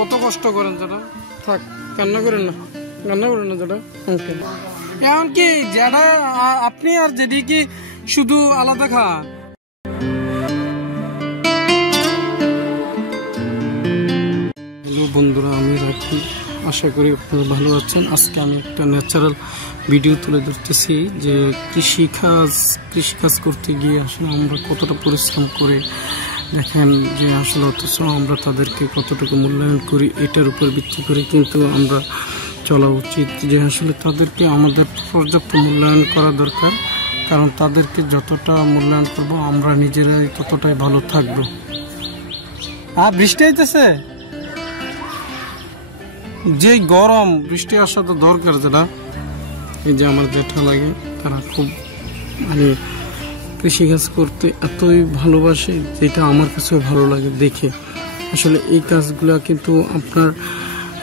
কত কষ্ট করেন যারা। থাক, কান্না করেন না, কান্না করেন না যারা। ওকে, এমনকি যারা আপনি আর যেদি কি শুধু আলাদা খা। হ্যালো বন্ধুরা, আমি রাখি, আশা করি আপনারা ভালো আছেন। আজকে আমি একটা ন্যাচারাল ভিডিও তুলে ধরতেছি যে কৃষিকাজ করতে গিয়ে আসলে আমরা কতটা পরিশ্রম করে দেখেন যে আসলে অথচ আমরা তাদেরকে কতটুকু মূল্যায়ন করি, এটার উপর ভিত্তি করে কিন্তু আমরা চলা উচিত। যে আসলে তাদেরকে আমাদের পর্যাপ্ত মূল্যায়ন করা দরকার, কারণ তাদেরকে যতটা মূল্যায়ন করব আমরা নিজেরাই ততটাই ভালো থাকবো। বৃষ্টি হইতেছে, যে গরম, বৃষ্টি আসা তো দরকার। যারা এই যে আমার জেঠা লাগে, তারা খুব মানে কৃষিকাজ করতে এতই ভালোবাসে, যেটা আমার কাছেও ভালো লাগে দেখে। আসলে এই কাজগুলা কিন্তু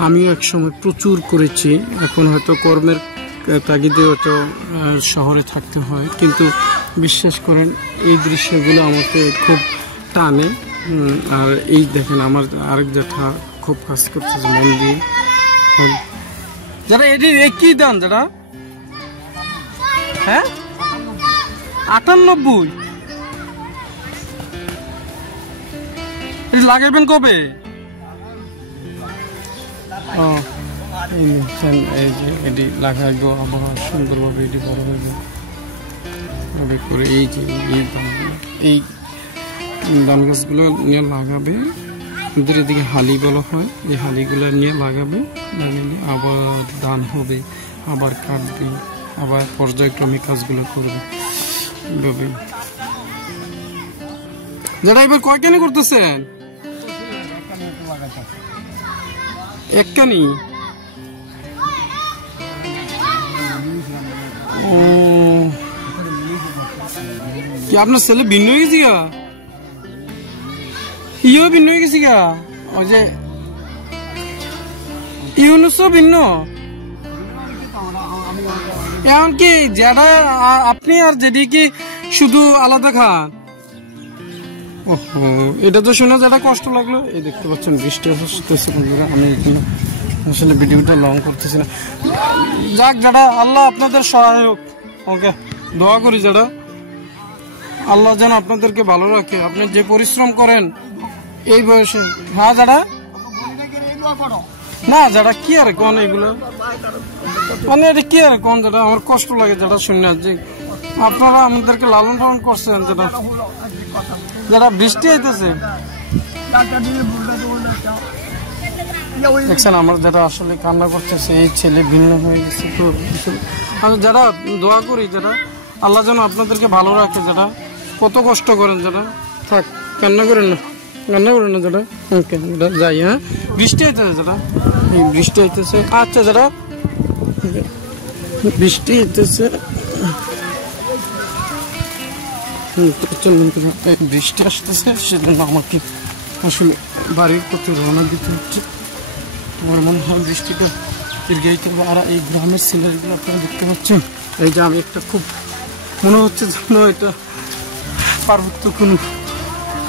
আমিও একসময় প্রচুর করেছি। এখন হয়তো কর্মের তাগিদে হয়তো শহরে থাকতে হয়, কিন্তু বিশ্বাস করেন এই দৃশ্যগুলো আমাকে খুব টানে। আর এই দেখেন আমার আরেক জেঠা খুব কাজ করতেছে মন দিয়ে। যারা এটি কি দান যারা, হ্যাঁ 98 লাগাইবেন কবে? এই যে এটি লাগাইব, আবহাওয়া সুন্দরভাবে এটি বড় হইব করে। এই যে এই ধান গাছগুলো নিয়ে লাগাবে, আমাদের এদিকে হালি বলা হয়, এই হালিগুলো নিয়ে লাগাবে, লাগাইলে আবার ধান হবে, আবার কাটবে, আবার পর্যায়ক্রমিক কাজগুলো করবে এইভাবে। যারা এবার কয়খানি করতেছেন? একখানি? কি আপনার ছেলে ভিন্ন হয়ে গেছি গা? ইও ভিন্ন হয়ে গেছি গা? ওই যে ইউনুসও ভিন্ন। এমনকি যারা আপনি আর যেদি কি শুধু আলাদা খান। ওহো, এটা তো শুনে যেটা কষ্ট লাগলো। এই দেখতে পাচ্ছেন বৃষ্টি আসতেছে বন্ধুরা, আমি আসলে ভিডিওটা লং করতেছি না। যাক, যারা আল্লাহ আপনাদের সহায়ক, ওকে দোয়া করি যারা আল্লাহ যেন আপনাদেরকে ভালো রাখে। আপনি যে পরিশ্রম করেন এই বয়সে। হ্যাঁ যারা না, যারা কি আর কোন এগুলো মানে এটা কি আর কোন, যেটা আমার কষ্ট লাগে যেটা শুনে, যে আপনারা আমাদেরকে লালন পালন করছেন। যেটা যারা বৃষ্টি হইতেছে দেখছেন, আমার যারা আসলে কান্না করতেছে, এই ছেলে ভিন্ন হয়ে গেছে। তো যারা দোয়া করি, যারা আল্লাহ যেন আপনাদেরকে ভালো রাখে, যারা কত কষ্ট করেন। যারা থাক, কান্না করেন না, কান্না করেন না যারা। ওকে, যাই। হ্যাঁ, বৃষ্টি হইতেছে যারা, এই বৃষ্টি হইতেছে। আচ্ছা যারা বৃষ্টি হইতেছে, বৃষ্টি আসতেছে, সেজন্য আমাকে আসলে বাড়ির প্রতি রওনা দিতে হচ্ছে। আমার মনে হয় বৃষ্টিটা দীর্ঘায়িত হবে। আর এই গ্রামের সিনারিগুলো আপনারা দেখতে পাচ্ছেন, এই যে আমি একটা খুব মনে হচ্ছে যেন এটা পার্বত্য কোনো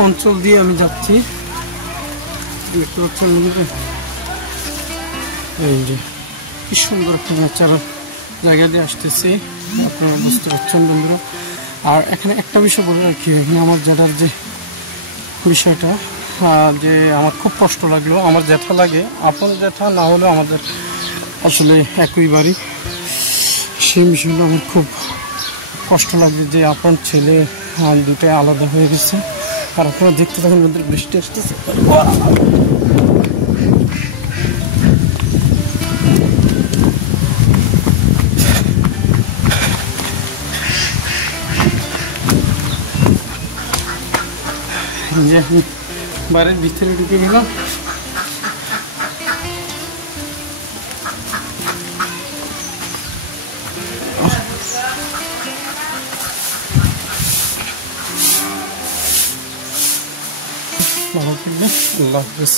অঞ্চল দিয়ে আমি যাচ্ছি। দেখতে পাচ্ছেন এই যে কি সুন্দর একটা ন্যাচারাল জায়গা দিয়ে আসতেছি, আপনারা বুঝতে পারছেন বন্ধুরা। আর এখানে একটা বিষয় বলে রাখি, এখানে আমার জেঠার যে বিষয়টা, যে আমার খুব কষ্ট লাগলো। আমার জ্যাঠা লাগে, আপন জ্যাঠা না হলেও আমাদের আসলে একই বাড়ি, সেই বিষয়টা আমার খুব কষ্ট লাগবে যে আপন ছেলে দুটাই আলাদা হয়ে গেছে। আর আপনারা দেখতে থাকুন বন্ধুরা, বৃষ্টি আসতেছে। যে বাড়ির ভিতরে ঢুকে গেলাম। ভালো থাকবেন, আল্লাহ হাফেজ।